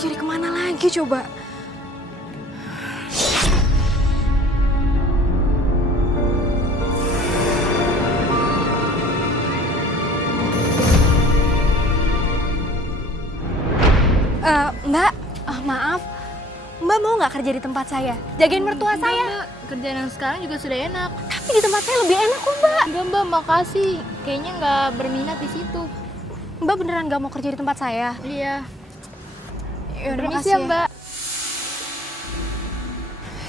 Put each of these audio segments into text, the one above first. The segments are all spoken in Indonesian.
cari kemana lagi coba? Mbak, maaf. Mbak mau nggak kerja di tempat saya? Jagain mertua saya. Mbak, kerjaan yang sekarang juga sudah enak. Tapi di tempat saya lebih enak kok, Mbak. Enggak Mbak, makasih. Kayaknya nggak berminat di situ. Mbak beneran nggak mau kerja di tempat saya? Iya. Yaudah, Permisi makasih ya Mbak.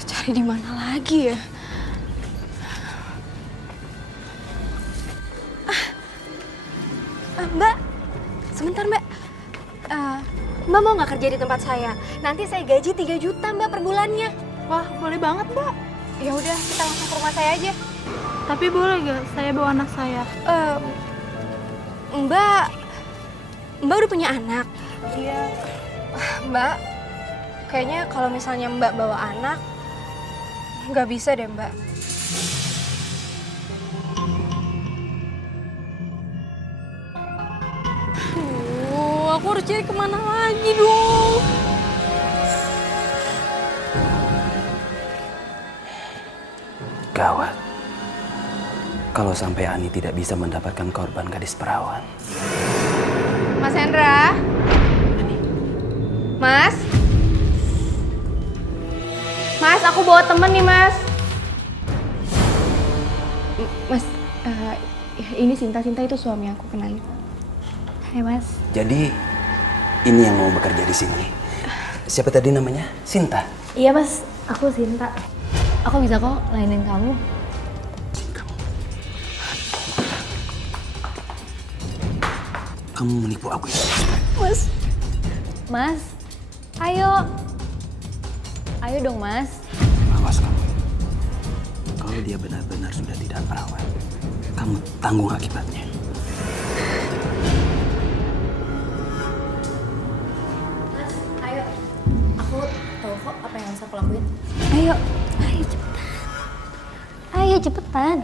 Cari di mana lagi ya? Mbak, sebentar Mbak. Mbak mau nggak kerja di tempat saya? Nanti saya gaji 3 juta Mbak per bulannya. Wah, boleh banget Mbak. Ya udah, kita langsung ke rumah saya aja. Tapi boleh gak saya bawa anak saya? Mbak udah punya anak? Iya. Mbak, kayaknya kalau misalnya Mbak bawa anak, nggak bisa deh Mbak. Aku harus cari kemana lagi dong? Gawat. Kalau sampai Ani tidak bisa mendapatkan korban gadis perawan. Mas Hendra? Mas? Mas, aku bawa temen nih, Mas. Mas, ini Sinta itu suami aku, kenalin. Hai, Mas. Jadi ini yang mau bekerja di sini. Siapa tadi namanya? Sinta. Iya Mas, aku Sinta. Aku bisa kok lainin kamu. Kamu menipu aku ya? Mas, ayo. Ayo dong Mas. Awas kamu. Kalau dia benar-benar sudah tidak perawan, kamu tanggung akibatnya. Mas, ayo. Aku tahu kok apa yang harus aku lakuin. Ayo cepetan. Ayo cepetan.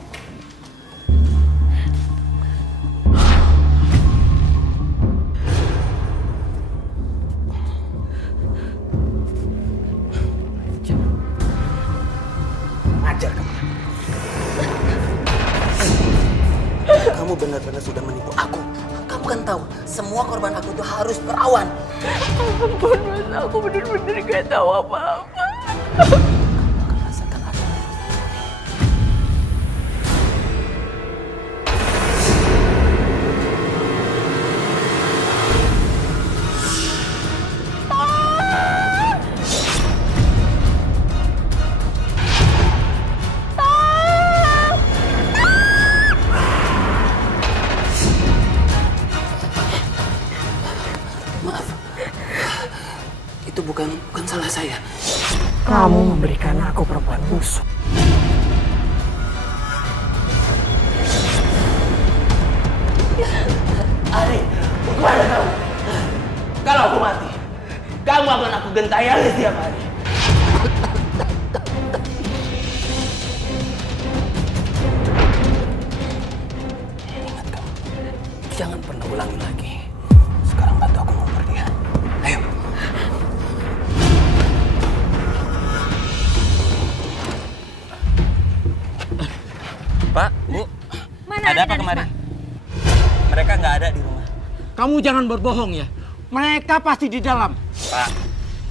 Ajar kamu. Kamu benar-benar sudah menipu aku. Kamu kan tahu, semua korban aku itu harus perawan. Ampun Mas, aku bener-bener gak tahu apa-apa. Akan rasakan apa? Maaf, itu bukan salah saya. Kamu memberikan aku perempuan busuk. Ari, kemana kamu? Kalau aku mati, kamu akan aku gentayangi setiap hari. Ingat kamu, jangan pernah ulangi lagi. Sekarang bantu aku ngoper dia. Ayo. Pak, Bu, ada apa kemarin? Mereka nggak ada di rumah. Kamu jangan berbohong ya. Mereka pasti di dalam. Pak,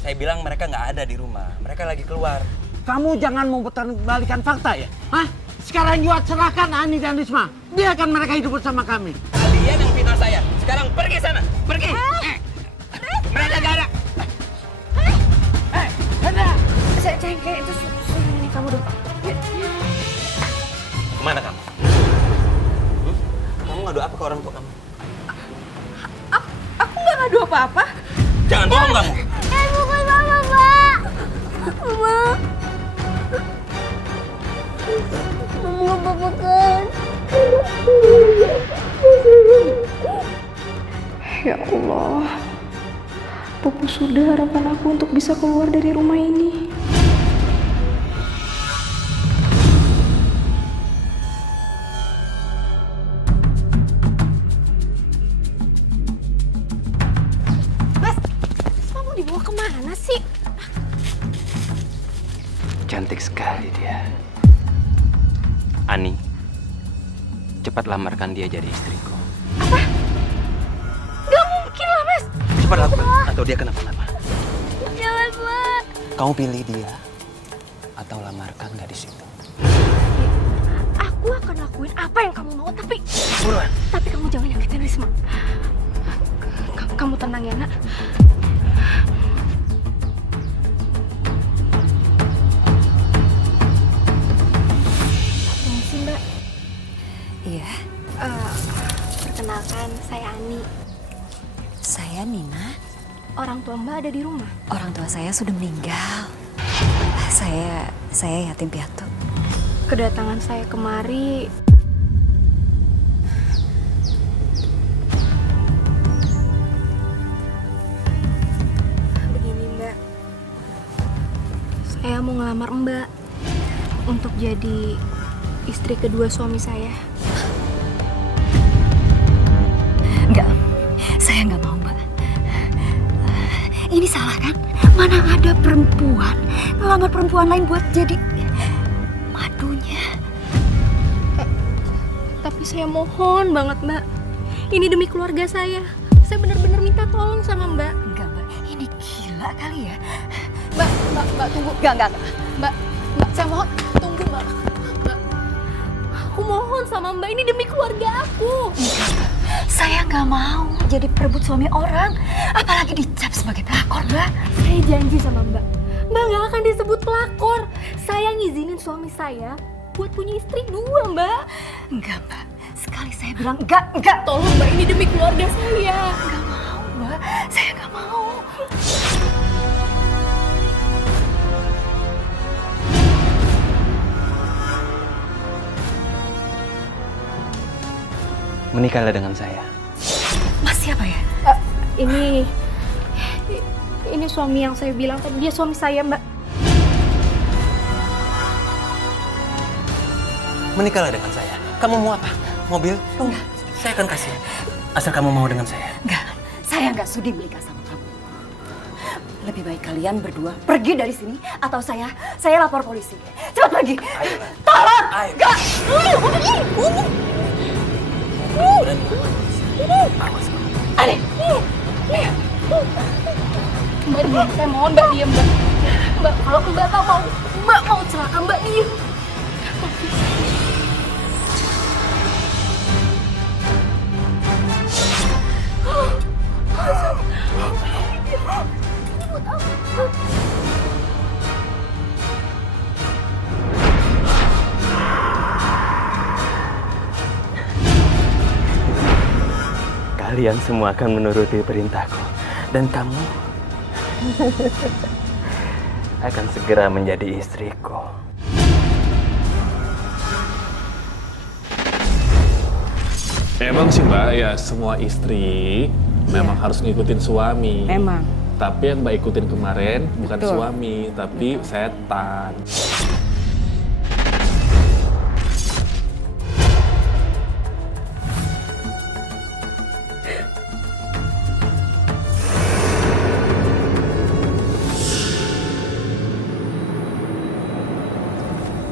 saya bilang mereka nggak ada di rumah. Mereka lagi keluar. Kamu jangan mempertahankan fakta ya. Hah? Sekarang juga serahkan Ani dan Risma. Biarkan mereka hidup bersama kami. Kalian yang fitnah saya. Sekarang pergi sana. Pergi. Mereka nggak ada. Ada. Saya kayak itu suami nenek kamu dong. Kemana kamu? Kamu ngadu apa ke orang tua kamu? Aku nggak ngadu apa-apa. Jangan bohong kamu. Bukan mama, Mbak. Mama. Mama nggak apa-apa kan? Ya Allah. Pupus sudah harapan aku untuk bisa keluar dari rumah ini. Mas, mau dibawa kemana sih? Cantik sekali dia. Ani, cepat lamarkan dia jadi istriku. Gak mungkin lah, Mas. Cepat lakukan, atau dia kenapa-napa. Jangan, Mas. Kamu pilih dia, atau lamarkan gadis itu. Aku akan lakuin apa yang kamu mau, tapi Buruan. kamu jangan nyakitin Risma. Kamu tenang ya, Nak. Permisi, Mbak. Iya, Perkenalkan, saya Ani. saya Nina. Orang tua Mbak ada di rumah. Orang tua saya sudah meninggal. Saya yatim piatu. Kedatangan saya kemari begini, Mbak. Saya mau ngelamar Mbak untuk jadi istri kedua suami saya. Enggak, saya nggak mau, Mbak. Ini salah kan? Mana ada perempuan ngelamar perempuan lain buat jadi madunya. Tapi saya mohon banget, Mbak. Ini demi keluarga saya. Saya benar-benar minta tolong sama Mbak. Enggak, Mbak. Ini gila kali ya. Mbak, tunggu. Enggak. Mbak, saya mohon, tunggu, Mbak. Aku mohon sama Mbak, ini demi keluarga aku. Saya nggak mau jadi perebut suami orang. Apalagi dicap sebagai pelakor, Mbak. Saya janji sama Mbak, Mbak nggak akan disebut pelakor. Saya ngizinin suami saya buat punya istri dua, Mbak. Enggak, Mbak. Sekali saya bilang enggak. Tolong, Mbak, ini demi keluarga saya. Nggak mau, Mbak. Saya nggak mau. Menikahlah dengan saya. Mas siapa ya? Ini suami yang saya bilang tadi, dia suami saya, Mbak. Menikahlah dengan saya. Kamu mau apa? Mobil? Enggak. Saya akan kasih. Asal kamu mau dengan saya. Enggak, saya nggak sudi menikah sama kamu. Lebih baik kalian berdua pergi dari sini atau saya lapor polisi. Cepat pergi. Ayolah. Tolong. Ayo. Enggak. Awas. Aneh. Mbak diam, saya mohon Mbak diam, Mbak. Mbak, kalau Mbak mau celaka, Mbak diam. Kalian semua akan menuruti perintahku. Dan kamu akan segera menjadi istriku. Emang sih Mbak, ya semua istri memang harus ngikutin suami. Emang. Tapi yang Mbak ikutin kemarin bukan Betul. suami, tapi setan.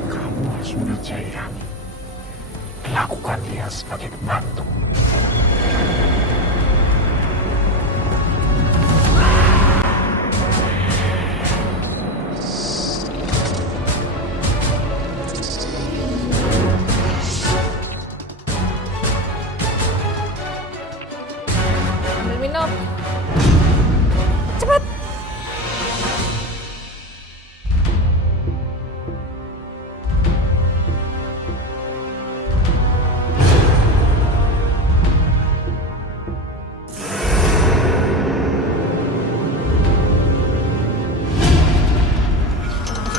Kamu harus menikahi kami. Lakukan dia sebagai pembantu. Ambil minum.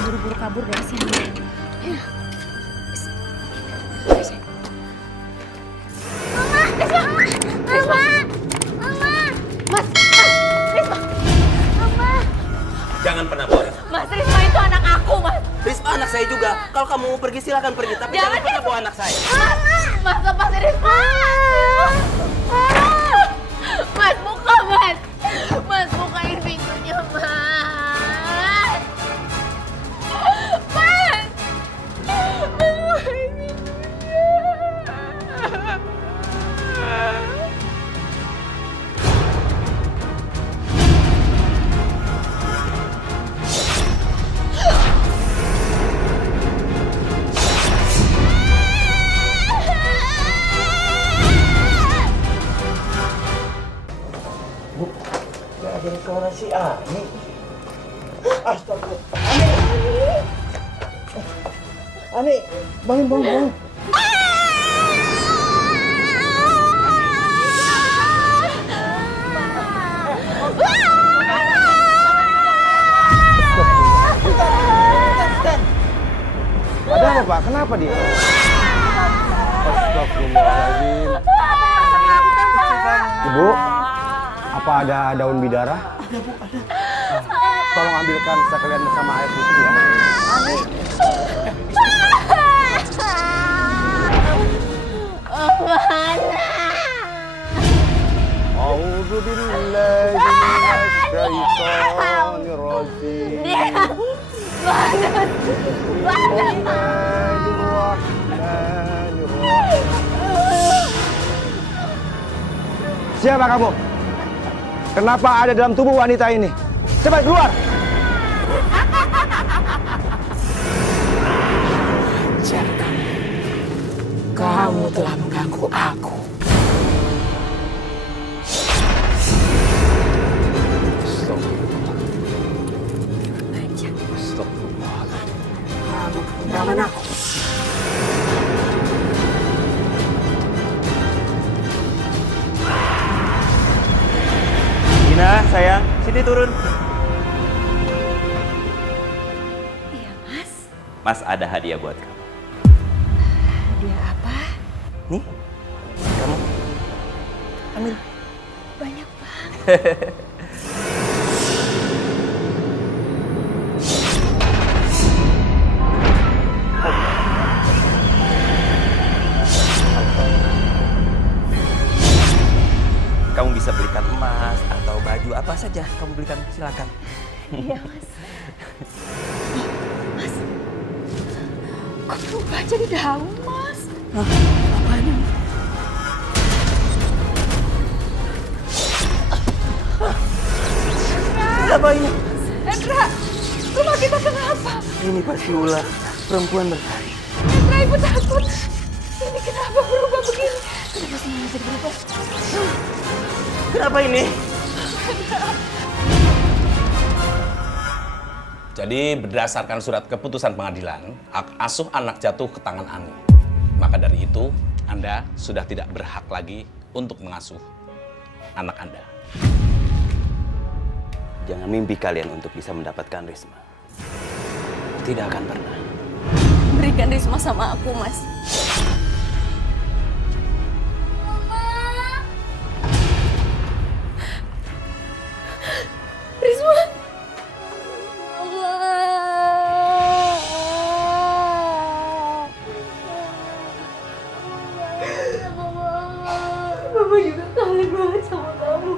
Buru-buru kabur dari sini. Jangan pernah bawa Risma. Mas, Risma itu anak aku, Mas. Risma anak saya juga. Kalau kamu mau pergi silakan pergi, tapi jangan pernah bawa anak saya. Mas, lepasin Risma. Mas, buka, Mas. Mas, bukain pintunya, Mas. suara si Ani. Astagfirullah. Ani, bangun. Ada apa, Pak? Kenapa dia? Astagfirullahaladzim. Ibu, apa ada daun bidara? Ada, Bu, ada. Tolong ambilkan sekalian bersama air putih ya. A'udzu billahi minasyaitonir rajim. Siapa kamu? Kenapa ada dalam tubuh wanita ini? Cepat keluar! Jangan. Kamu telah mengganggu aku. Kamu aku. Gina, sayang, sini turun. Iya, Mas. Mas ada hadiah buat kamu. Hadiah apa? Nih, kamu ambil. Banyak banget. Kamu bisa belikan emas atau baju apa saja. Kamu belikan, silakan. Iya, Mas. Mas, kok berubah jadi daun, Mas? Apaan ini? Apa ini? Hendra, rumah kita kenapa? Ini pasti ular perempuan bertari. Hendra, ibu takut. Ini kenapa berubah begini? Kenapa semuanya jadi berubah? Kenapa ini? Jadi berdasarkan surat keputusan pengadilan, hak asuh anak jatuh ke tangan Ani. Maka dari itu, Anda sudah tidak berhak lagi untuk mengasuh anak Anda. Jangan mimpi kalian untuk bisa mendapatkan Risma. Tidak akan pernah. Berikan Risma sama aku, Mas. Risma. Mama juga kangen banget sama kamu.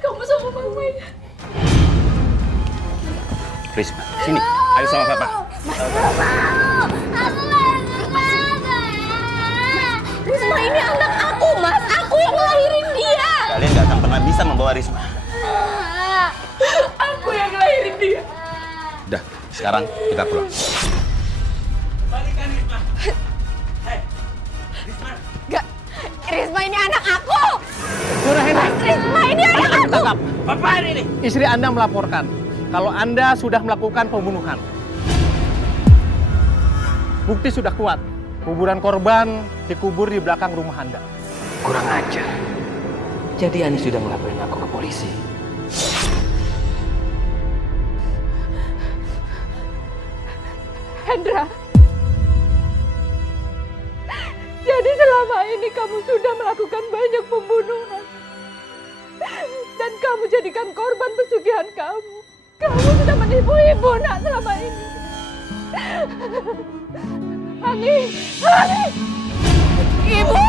Kamu sama mama ya? Risma, sini. Ayo sama Papa. Risma ini anak aku, Mas. Aku yang ngelahirin dia. Kalian gak akan pernah bisa membawa Risma. Aku yang ngelahirin dia. Udah, sekarang kita pulang. Gak, Risma ini anak aku. Mas, Risma ini anak aku. tangkap. Apaan ini? Istri Anda melaporkan kalau Anda sudah melakukan pembunuhan. Bukti sudah kuat. Kuburan korban dikubur di belakang rumah Anda. Kurang ajar. Jadi Ani sudah melaporin aku ke polisi. Hendra. Jadi selama ini kamu sudah melakukan banyak pembunuhan. Dan kamu jadikan korban pesugihan kamu. Kamu sudah menipu ibu nak selama ini. Ani, Ani, ibu.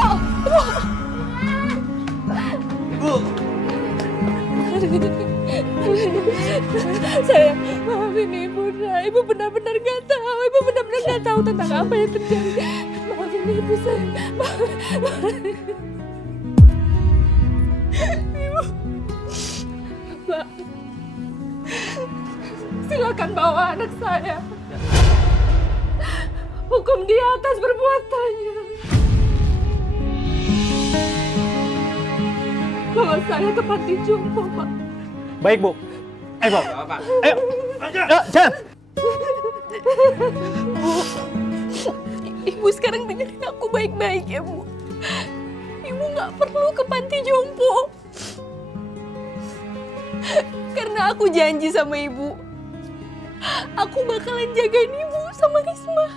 Bu! Saya maafin ibu nak. Ibu benar-benar gak tahu. Ibu benar-benar gak tahu tentang apa yang terjadi. Maafin ibu saya. Maafin. Ibu. Mbak. silakan bawa anak saya. Hukum dia atas perbuatannya. Bawa saya ke panti jompo, Pak. Baik, Bu. Ayo, Bu. Ayo. Jalan. Ibu sekarang dengerin aku baik-baik ya, Bu. Ibu nggak perlu ke panti jompo. Karena aku janji sama ibu, aku bakalan jagain ibu sama Risma.